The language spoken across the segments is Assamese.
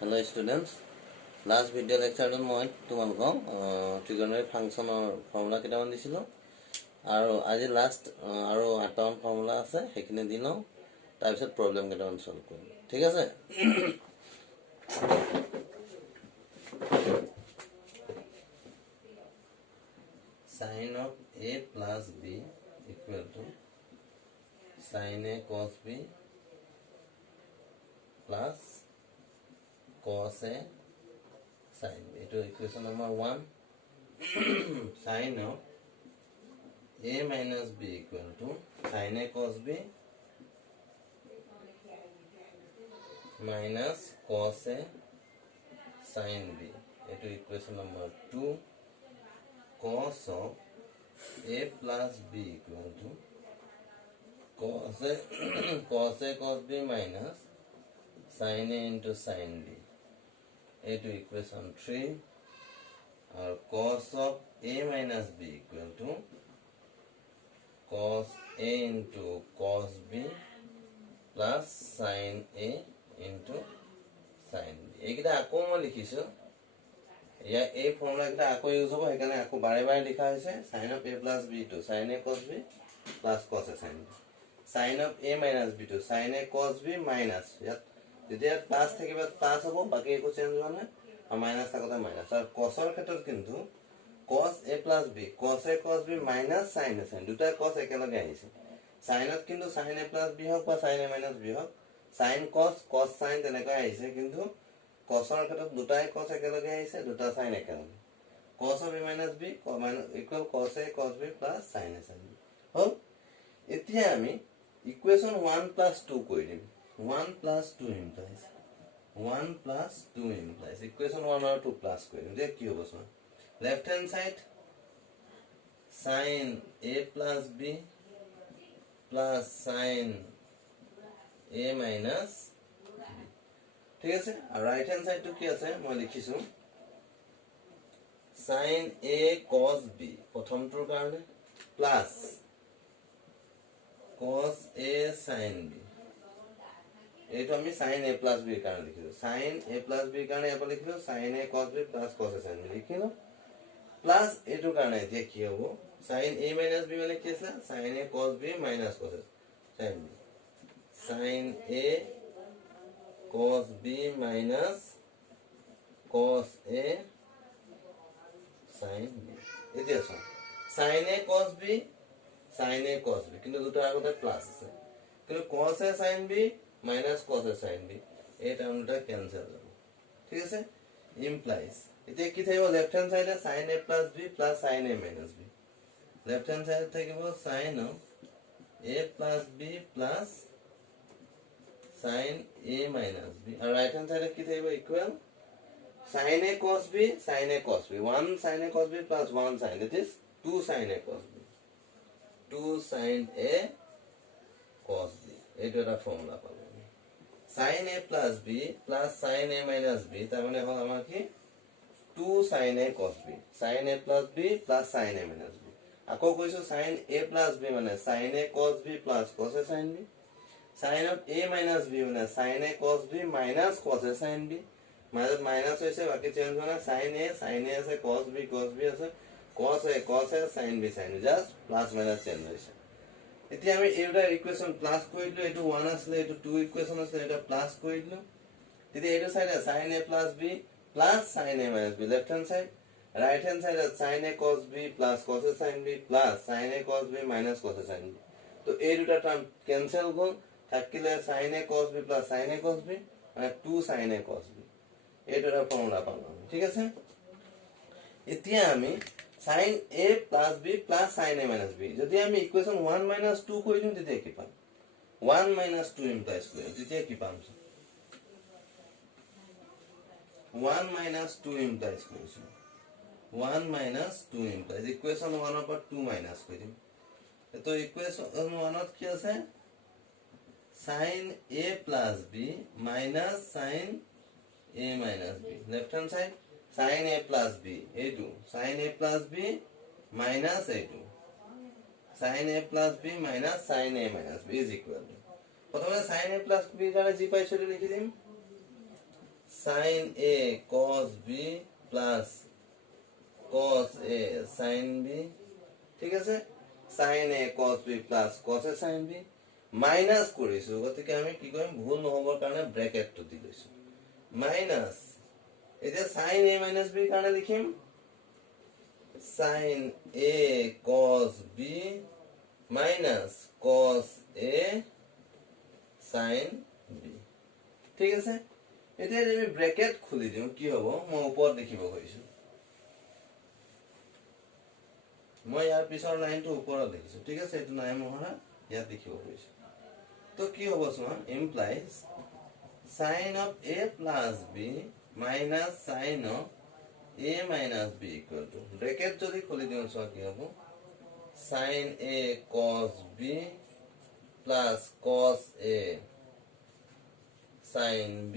Hello students. Last video lecture on মই তোমালোকক trigonometry ফাংচনৰ ফৰ্মুলা কেইটামান দিছিলো আৰু আজি লাষ্ট আৰু 8টা ফৰ্মুলা আছে সেইখিনি দিনো তাৰ পিছত প্ৰবলেম কেইটামান সলভ কৰিম ঠিক আছে sin of a plus b equal to sin a cos b plus cos a sin b. It is equation number 1. Sin of a minus b equal to sin a cos b minus cos a sin b. It is equation number 2. Cos of a plus b equal to cos a cos b minus sin a into sin b. A to equation 3 or cos of a minus b equal to cos a into cos b plus sin a into sin b. এইটা আকো মই লিখিছো ইয়া এই ফর্মুলা এটা আকো ইউজ হ'ব হেকানে আকো বাৰে বাৰে লিখা হৈছে sin of a plus b to sin a cos b plus cos a sin b. Sin of a minus b to sin a cos b minus ইয়াত যেতিয়া প্লাস থাকিবা প্লাস হ'ব বাকি একো চেঞ্জ হোৱা নাই আৰু মাইনাস থাকতে মাইনাস আৰু cosৰ ক্ষেত্ৰত কিন্তু cos a plus b cos a cos b minus sin a sin দুটা cos একেলগে আহিছে sinত কিন্তু sin a plus b হওক বা sin a minus b হওক sin cos cos sin তেনেকৈ আহিছে কিন্তু cosৰ ক্ষেত্ৰত দুটাই cos একেলগে আহিছে দুটা sin একেলগে cos of a minus b equal cos a cos b plus sin a sin b হল এতিয়া আমি ইকুয়েশন 1 plus 2 কৰি দিম 1 plus 2 implies 1 plus 2 implies equation 1 और 2 plus কৰি দিম দেখ কি হ'ব so left hand side sin a plus b plus sin a minus b ঠিক আছে আর রাইট হ্যান্ড সাইড তো কি আছে মই লিখিছো sin a cos b প্ৰথমটোৰ কাৰণে plus cos a sin b এইটো আমি sin a plus b কাৰণে লিখিছো sin a plus b কাৰণে আপা লিখিলো sin a cos b plus cos a sin b লিখিলো প্লাস এইটো কাৰণে যে কি হ'ব sin a minus b মানে কি আছে sin a cos b minus cos a sin b sin a cos b minus cos a sin b এতিয়া চোৱা sin a cos b কিন্তু দুটা আগতে প্লাস আছে কিন্তু cos a sin b minus cos a sin b এই টার্মটা ক্যান্সেল হবে ঠিক আছে implies এতিয়া কি থাকিব লেফট হ্যান্ড সাইডে sin a plus b plus sin a minus b left hand সাইডে থাকিব sin of a plus b plus sin a minus b আর রাইট হ্যান্ড সাইডে কি থাকিব equal sin a cos b 1 sin a cos b plus 1 sin it is 2 sin a cos b 2 sin a cos b এইটো এটা ফর্মুলা পাবো sin a plus b plus sin a minus b তার মানে হল আমার কি 2 sin a cos b sin a plus b plus sin a minus b আকৌ কইছো sin a plus b মানে sin a cos b plus cos a sin b sin of a minus b মানে sin a cos b minus cos a sin b minus হইছে বাকি চেঞ্জ হোৱা নাই sin a আছে cos b আছে cos a sin b just plus minus change হৈছে এতিয়া আমি এইটা ইকুয়েশন প্লাস কৰিলো এটো 1 আছিল এটো 2 ইকুয়েশন আছিল এটা প্লাস কৰিলো তেতিয়া এটো সাইডে sin a plus b plus sin a minus b left hand side right hand সাইডে sin a cos b plus cos a sin b plus sin a cos b minus cos a sin b তো এই দুটা টার্ম ক্যান্সেল গল থাকিলে sin a cos b plus sin a cos b মানে 2 sin a cos b এইটোৰ ফৰ্মুলা পালো ঠিক আছে এতিয়া আমি sin a plus b plus sin a minus b যদি আমি ইকুয়েশন 1 minus 2 কৰি দিম তেতিয়া কি পাম 1 minus 2 implies কৰি তেতিয়া কি পাম 1 minus 2 implies কৰিছো 1 minus 2 implies ইকুয়েশন 1 ৰ পৰা 2 minus কৰি দিম তো ইকুয়েশন 1 ত কি আছে sin a plus b minus sin a minus b left hand side sin a plus b a2 sin a plus b minus a2 sin a plus b minus sin a minus b is equal to প্রথমে sin a plus b কারণে জি পাইছো লিখি দিম sin a cos b plus cos a sin b ঠিক আছে sin a cos b plus cos a sin b minus কৰিছো গতিকে আমি কি কৰিম ভুল নহবৰ কাৰণে ব্ৰেকেটটো দি লৈছো মাইনাস এতিয়া sin a minus b কাৰণে লিখিম sin a cos b minus cos a sin b ঠিক আছে এতিয়া আমি ব্ৰেকেট খুলি দিম কি হ'ব মই ওপৰত লিখিব কৈছো মই ইয়াৰ পিছৰ লাইনটো ওপৰত লিখিছো ঠিক আছে এটো নাই মহৰা ইয়াত লিখিব কৈছো তো কি হ'ব চোৱা implies sin of a plus b minus sin of a minus b equal to bracket যদি খুলি দিও চোৱা কি হ'ব sin a cos b plus cos a sin b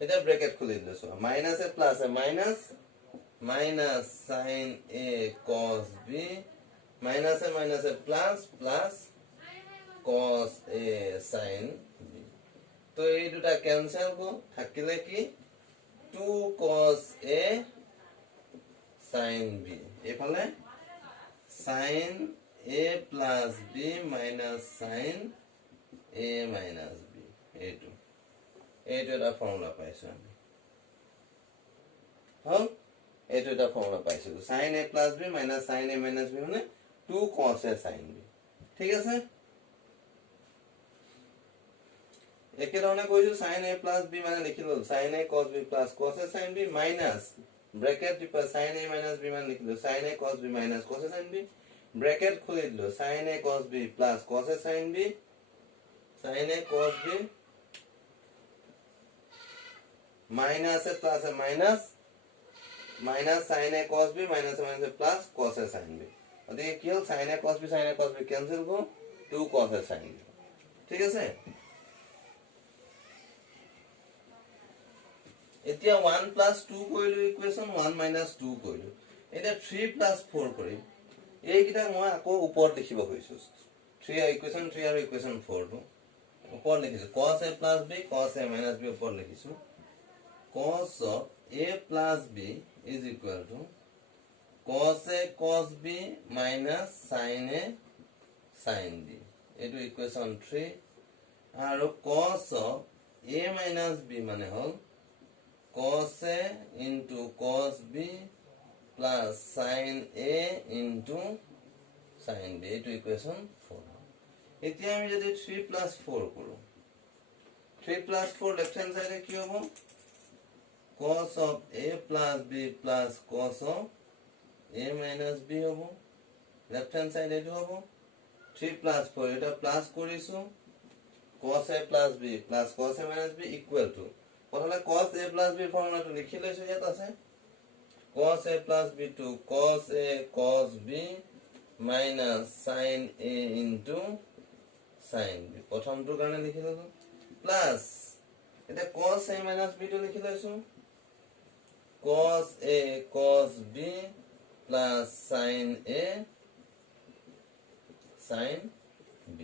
এটা ব্ৰেকেট খুলি দিলো চোৱা minus A plus A minus minus sin a cos b minus a plus plus cos a sin b তো এই দুটা ক্যান্সেল গো থাকিলে কি 2 cos a sin b এফালে sin a plus b minus sin a minus b এইটো এটা ফর্মুলা পাইছো আমি হল এইটো এটা ফর্মুলা পাইছো sin a plus b minus sin a minus b মানে 2 cos a sin b ঠিক আছে একে ধৰণে কৈছো sin a plus b মানে লিখিলো sin a cos b plus cos a sin b minus bracket Dipa sin a minus b মানে লিখিলো sin a cos b minus cos a sin b bracket খুলি দিলো sin a cos b plus cos a sin b sin a cos b minus a plus a minus minus sin a cos b minus a plus cos a sin b ওদিকে কি হল sin a cos b cancel go 2 cos a sin b ঠিক আছে এতিয়া 1 plus 2 কইলো ইকুয়েশন 1 minus 2 কইলো এটা 3 plus 4 কৰিম এইকিটা মই আকৌ ওপৰত লিখিব কৈছো 3 ইকুয়েশন 3 আৰু ইকুয়েশন 4 টো ওপৰত লিখিছো cos a plus b cos a minus b ওপৰত লিখিছো cos of a plus b is equal to cos a cos b minus sin a sin b এটো ইকুয়েশন 3 আৰু cos of a minus b মানে হল cos a into cos b plus sin a into sin b এটো ইকুয়েশন 4 এতিয়া আমি যদি 3 plus 4 কৰো 3 plus 4 লেফট হ্যান্ড সাইডে কি হ'ব cos of a plus b plus cos of a minus b hobo left hand side etu hobo 3 plus 4 eta plus korisu cos a plus b plus cos a minus b equal to potole cos a plus b formula to likhi loisu yat ase cos a plus b to cos a cos b minus sin a into sin b prothom to karone likhi lolu plus eta cos a minus b to likhi loisu cos a cos b plus sin a sin b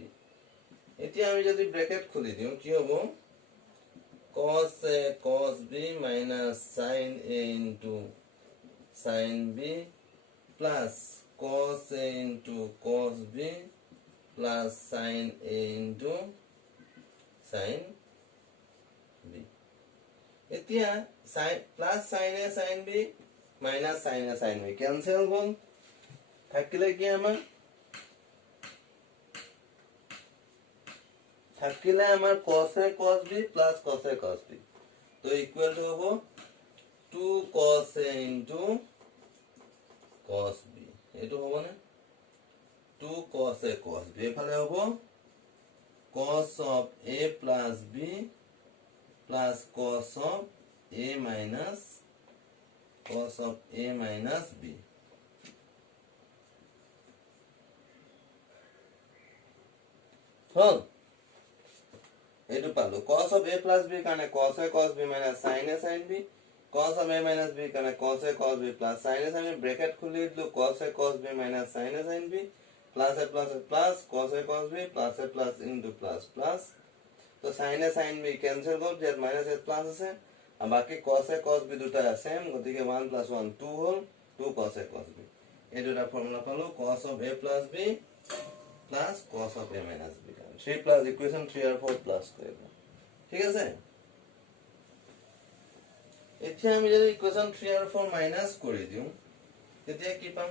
এতিয়া আমি যদি ব্র্যাকেট খুলি দিও কি হবে cos a cos b minus sin a into sin b plus cos a into cos b plus sin a into sin b এতিয়া sin plus sin a sin b minus sin a sin b cancel হল থাকিলে কি আমার থাকিলে আমার cos a cos b plus cos a cos b তো ইকুয়াল টু হবে 2 cos a into cos b এটো হবে না 2 cos a cos b এফালে হবে cos of a plus b plus cos of a minus b হল এটো পালো cos of a plus b কারণে cos a cos b minus sin a sin b cos of a minus b কারণে cos a cos b plus sin a sin b bracket খুলি দিলো cos a cos b minus sin a sin b plus a plus cos a cos b plus a plus into plus plus तो sin a sin b cancel গল যে মাইনাস a প্লাস আছে আর বাকি cos a cos b দুটা সেম গতিকে 1 + 1 2 হল 2 cos a cos b এই দুটা ফর্মুলা পালো cos of a plus b plus cos of a minus b 3 plus equation 3 are 4 plus করে দাও ঠিক আছে এতিয়া আমি যদি ইকুয়েশন 3 আর 4 মাইনাস কৰি দিও তেতিয়া কি পাম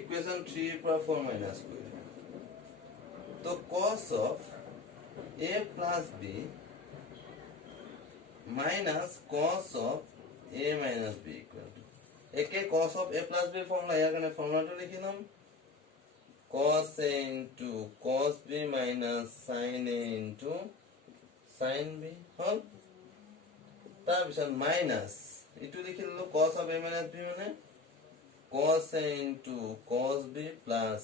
ইকুয়েশন 3 এৰ পৰা 4 মাইনাস কৰি তো cos of a plus b minus cos of a minus b equal to একে cos of a plus b formula ইয়ার কারণে ফর্মুলাটা লিখি নাম cos a into cos b minus sin a into sin b হল তার পিছত মাইনাস এটু লিখি ললো cos of a minus b মানে cos a into cos b plus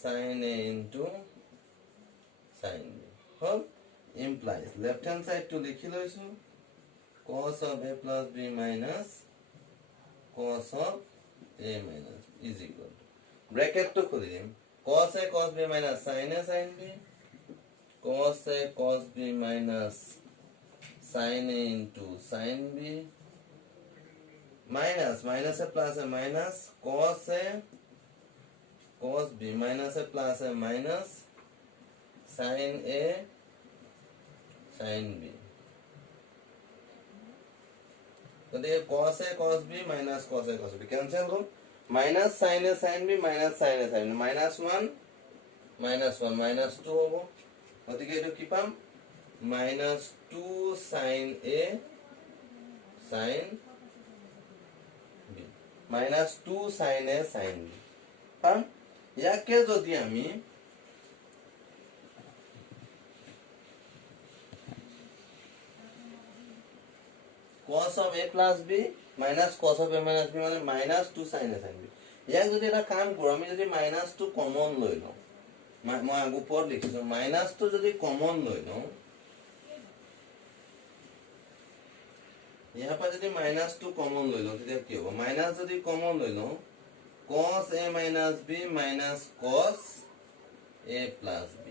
sin a into sin b hall implies left hand side to লিখি লৈছো cos of a plus b minus cos of a minus is equal to bracket to খুলি দিম cos a cos b minus sin a sin b cos a cos b minus sin a into sin b minus a plus a minus cos a cos b minus a plus a minus sin a sin b तो ये cos a cos b minus cos a cos b cancel हो minus sin a sin b minus sin a sin b minus 1 minus 2 होबो গতিকে এটো কি পাম minus 2 sin a sin b minus 2 sin a sin b পাম ইয়াকে যদি আমি cos of a plus b minus cos of a minus b মানে minus 2 sin a sin b ইয়াক যদি এটা কাম কৰো আমি যদি minus 2 কমন লৈ লও মই আগৰ লিখিছো minus 2 যদি কমন লৈ লও ইয়াৰ পৰা যদি minus 2 কমন লৈ লও তেতিয়া কি হ'ব minus যদি কমন লৈ লও cos a minus b minus cos a plus b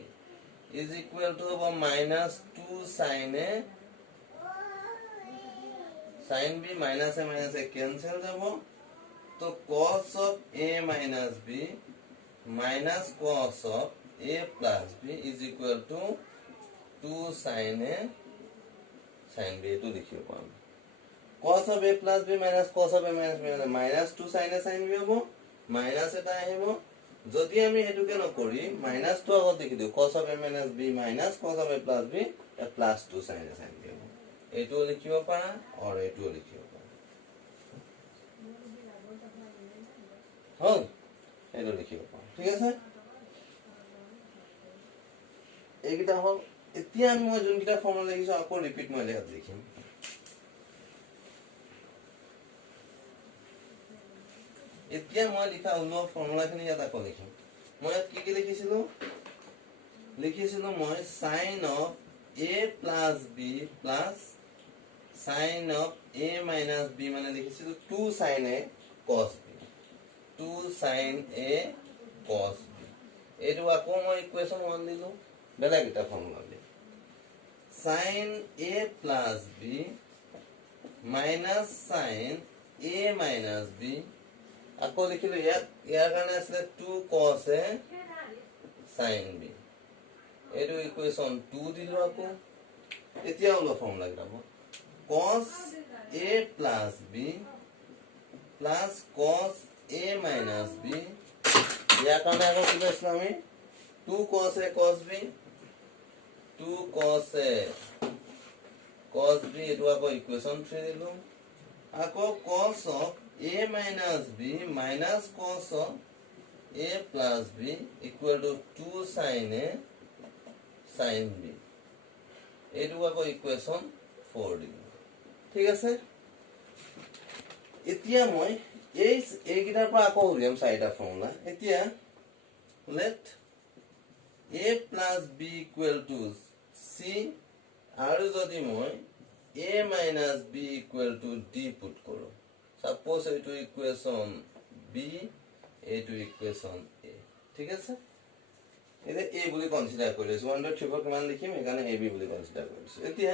is equal to minus 2 sin a sin b minus a cancel jabo to cos of a minus b minus cos of a plus b is equal to 2 sin a sin b to likhibo pam cos of a plus b minus cos of a minus b minus 2 sin a sin b hobo minus eta ahibo jodi ami etuke nokori minus 2 agot likhi diu cos of a minus b minus cos of a plus b plus 2 sin a sin b এটো লিখিব পারা আর এটো লিখিব পারা হল এটো লিখিব পারা ঠিক আছে এইটা হল এতিয়া আমি মই যোনটা ফর্মুলা লিখিছো আকৌ রিপিট মই লেখাত লিখিম এতিয়া মই লিখা উলো ফর্মুলাখিনি ইয়াত আকৌ লিখিম মই ইয়াত কি লিখিছিলো মই sin of a plus b plus sin of a minus b মানে লিখিছিলো 2 sin a cos b 2 sin a cos b এটো আকৌ মই ইকুয়েশন 1 দিলো বেলেগ এটা formula the sin a plus b minus sin a minus b আকৌ লিখিলো ইয়াৰ কাৰণে আছে 2 cos a sin b এটো ইকুয়েশন 2 দিলো আকৌ এতিয়া হলো formula gram cos a plus b plus cos a minus b ইয়াৰ কাৰণে আকৌ কি লৈছো আমি 2 cos a cos b 2 cos a cos b এটো আকৌ ইকুয়েশন 3 দিলো আকৌ cos of a minus b minus cos of a plus b equal to 2 sin a sin b এটো আকৌ ইকুয়েশন 4 দিলো ঠিক আছে এতিয়া মই এই গিটাৰ পৰা আকৌ উলিয়াম চাৰিটা ফৰ্মুলা এতিয়া let a plus b equal to c আৰু যদি মই a minus b equal to d put কৰো suppose এইটো ইকুয়েশন b এইটো ইকুয়েশন a ঠিক আছে এতিয়া a বুলি কনসিডাৰ কৰি লৈছো 1 2 3 4 কিমান লিখিম এখানে ab বুলি কনসিডাৰ কৰিছো এতিয়া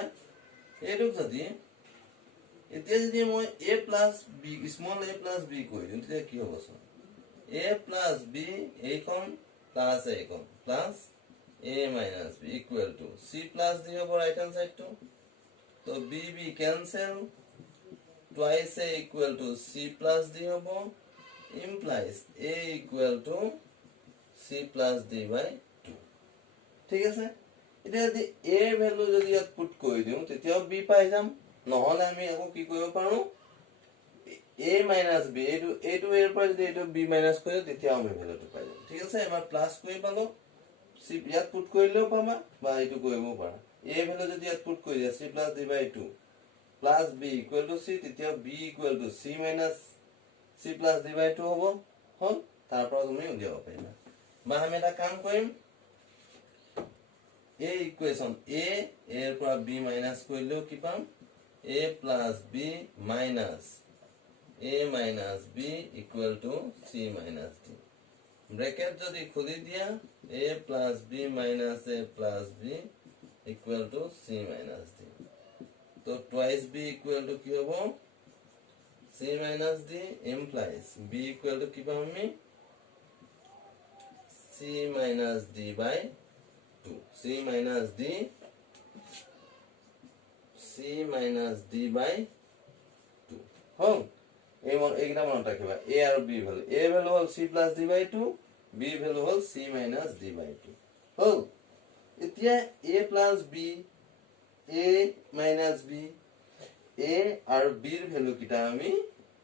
এইটো যদি মই a plus b small a plus b কৰি দিম তেতিয়া কি হ'ব সব a plus b এইখন plus এইখন plus a minus b equal to c plus d over right hand side to so b cancel twice a equal to c plus d over implies a equal to c plus d by 2 ঠিক আছে এতিয়া যদি a ভ্যালু যদি ইয়াত পুট কৰি দিও তেতিয়া b পাই যাম নহলে আমি আকৌ কি কৰিব পাৰো a minus b এইটো এৰ পৰা যদি এইটো b minus কৰি তেতিয়া আমি ভ্যালুটো পাই যাম ঠিক আছে এবাৰ প্লাস কৰি পালো c ইয়াত পুট কৰিলেও পাবা বা এইটো কৰিবও পাৰা a ভ্যালু যদি ইয়াত পুট কৰি দিয়া c plus d by 2 plus b equal to c তেতিয়া b equal to c minus c plus d by 2 হ'ব হল তাৰ পৰা তুমি উলিয়াব পাৰিবা বা আমি এটা কাম কৰিম a equation a এৰ পৰা b minus কৰিলেও কি পাম a plus b minus a minus b equal to c minus d bracket যদি খুলি দিয়া a plus b minus a plus b equal to c minus d তো twice b equal to কি হ'ব c minus d implies b equal to কি পাম আমি c minus d by 2 c minus d by 2 হল এইটা মনত রাখিবা a আর b ভ্যালু a ভ্যালু হল c plus d by 2 b value হল c minus d by 2 হল এতিয়া a plus b a minus b a আর b এর ভ্যালু কিটা আমি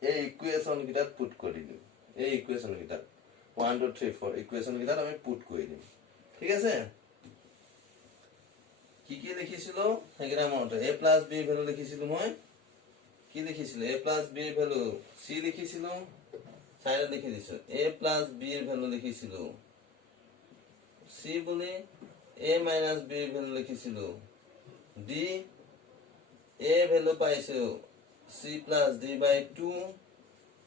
এই ইকুয়েশন কিটা পুট কৰি দিম এই ইকুয়েশন কিটা 1 2 3 4 ইকুয়েশন কিটা আমি পুট কৰি দিম ঠিক আছে কি লিখিছিল হেগৰা মতে a plus b ভ্যালু লিখিছিল মই কি লিখিছিল a plus b value c লিখিছিল সাইডে লিখি দিছো a plus b এর ভ্যালু লিখিছিল c বলি a minus b এর ভ্যালু লিখিছিল d a ভ্যালু পাইছো c plus d by 2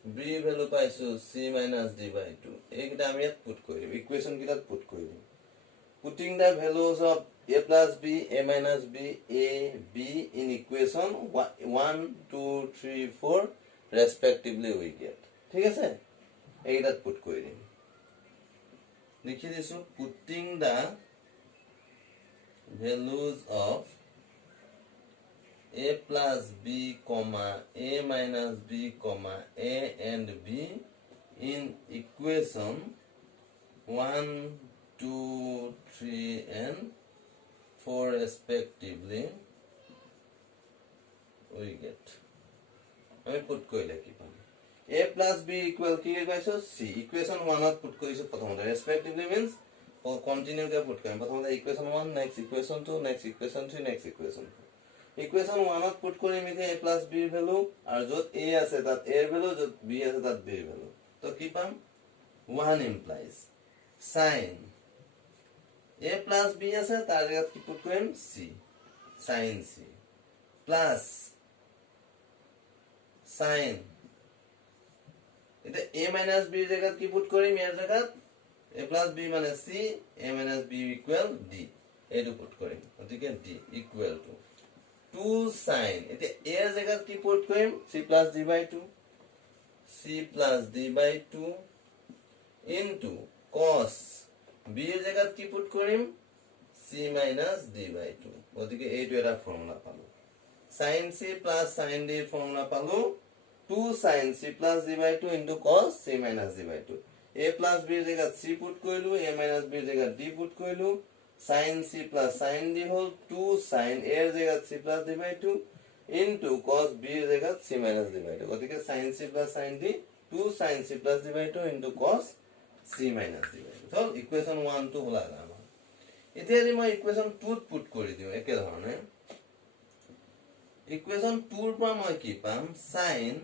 b value পাইছো c minus d by 2 এইটা আমি ইয়াত পুট কৰি দিম ইকুয়েশন কিটা পুট কৰি দিম putting the values of a plus b a minus b a b in equation 1 2 3 4 respectively we get ঠিক আছে এইটা পুট কৰি দিম লিখি দিছো putting the values of a plus b comma a minus b comma a and b in equation 1 2 3 and 4 respectively we get আমি পুট কৰিলে কি পাম a plus b equal কি পাইছো c ইকুয়েশন 1 ত পুট কৰিছো প্ৰথমতে respectively means কন্টিনিউ কে পুট কৰিম প্ৰথমতে equation 1 next equation 2 next equation 3 next equation 4 equation 1 ত পুট কৰিম এতিয়া a plus b এর ভ্যালু আর যত a আছে তাত a এর ভ্যালু যত b আছে তাত b এর ভ্যালু তো কি পাম 1 implies sin a plus b আছে তার জায়গাত কি পুট কৰিম c sin c plus sin এটা a minus b এৰ জায়গাত কি পুট কৰিম ইয়াৰ জায়গাত a plus b মানে c a minus b equal d এইটো পুট কৰিম ওটিকে d equal to 2 sin এটা a এৰ জায়গাত কি পুট কৰিম c plus d by 2 c plus d by 2 into cos b এর জায়গাত কি পুট কৰিম c minus d by 2 ওদিকে এইটো এটা ফর্মুলা পালো sin c plus sin d formula পালো 2 sin c plus d by 2 into cos c minus d by 2 a plus b এর জায়গাত c পুট কৰিলো a minus b এৰ জায়গাত d পুট কৰিলো sin c plus sin d hall 2 sin a এর জায়গাত c plus d by 2 into cos b এর জায়গাত c minus d by 2 ওদিকে sin c plus sin d 2 sin c plus d by 2 into cos c minus d by 2 তো ইকুয়েশন 1 2 হলা আমাৰ এতিয়া যদি মই ইকুয়েশন 2 পুট কৰি দিও একে ধৰণে ইকুয়েশন 2 ৰ পৰা মই কি পাম sin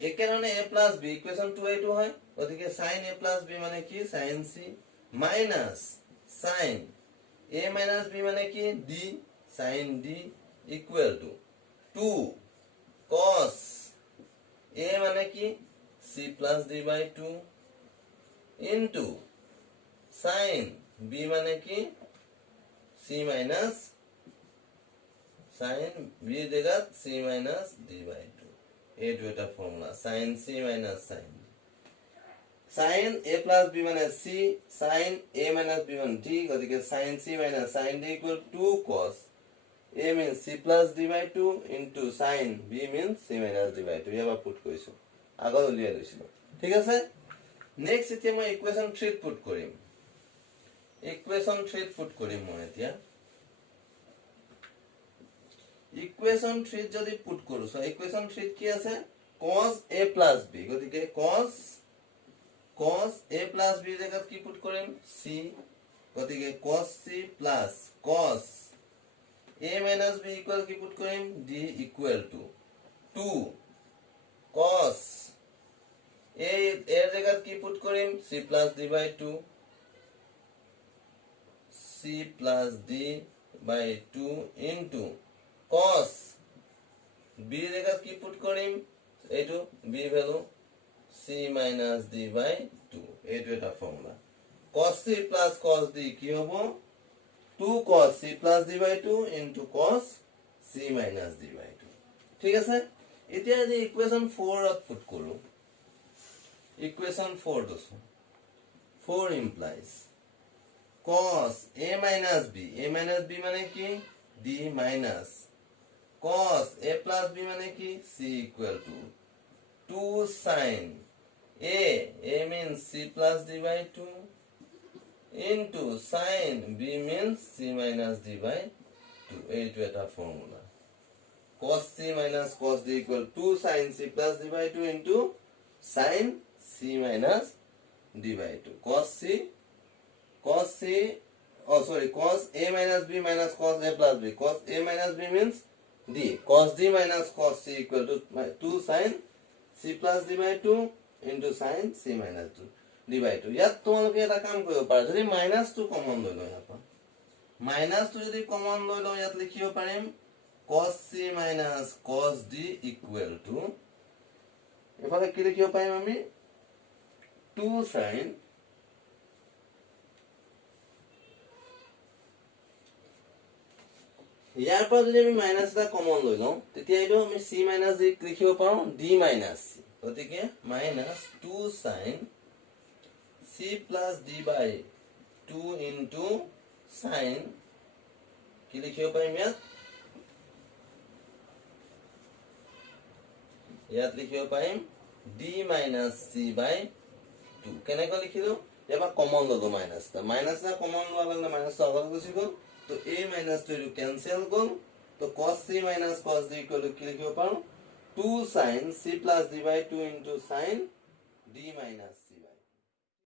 একে ধৰণে a plus b ইকুয়েশন 2 এইটো হয় ওদিকে sin a plus b মানে কি sin c minus sin a minus b মানে কি d sin d equal to 2 cos a মানে কি c plus d by 2 into sin b মানে কি c minus sin b জেগাত c minus d by 2 এইটো এটা formula sin c minus sin d sin a plus b মানে c sin a minus b মানে d গতিকে sin c minus sin d equal 2 cos a means c plus d by 2 into sin b means c minus d by 2 ইয়াবা পুট কৰিছো আগত উলিয়াই লৈছিলো ঠিক আছে নেক্সট এতিয়া মই ইকুৱেশ্যন 3 পুট কৰিম ইকুৱেশ্যন 3 পুট কৰিম মই এতিয়া ইকুৱেশ্যন 3 যদি পুট কৰো সো ইকুৱেশ্যন 3 কি আছে cos a plus b গতিকে cos a plus b জায়গাত কি পুট কৰিম c গতিকে cos c plus cos a minus b equal কি পুট কৰিম d equal to 2 cos a এৰ জায়গাত কি পুট কৰিম c plus d by 2 c plus d by 2 into cos b জায়গাত কি পুট কৰিম এইটো b value c minus d by 2 এইটো এটা formula cos c plus cos d কি হ'ব 2 cos c plus d by 2 into cos c minus d by 2 ঠিক আছে এতিয়া যে ইকুৱেশ্যন 4 ত পুট কৰো equation 4 দছো 4 implies cos a minus b মানে কি d minus cos a plus b মানে কি c equal to 2 sin a means c plus d by 2 into sin b means c minus d by 2 এইটো এটা formula cos c minus cos d equal 2 sin c plus d by 2 into sin c minus d by 2 cos a minus b minus cos a plus b cos a minus b means d cos d minus cos c equal to 2 sin c plus d by 2 into sin c minus 2 d by 2 ইয়াত তোমালোকে এটা কাম কৰিব পাৰা যদি মাইনাস 2 কমন লৈ লও ইয়াত মাইনাস 2 যদি কমন লৈ লও ইয়াত লিখিব পাৰিম cos c minus cos d equal to এফালে কি লিখিব পাৰিম আমি 2 sin ইয়াৰ পৰা যদি আমি মাইনাস এটা কমন লৈ লও তেতিয়া এইটো আমি c minus d লিখিব পাৰো d minus c গতিকে minus 2 sin c plus d by 2 into sin কি লিখিব পাৰিম ইয়াত লিখিব পাৰিম d minus c by 2 কেনেকৈ লিখিলো এবা কমন ললো মাইনাস এটা কমন লোৱা লগে মাইনাস আগত গুছি গল তো a minus 2 টো ক্যান্সেল গল তো cos c minus cos d equal to কি লিখিব পাৰো 2 sin c plus d by 2 into sin d minus c by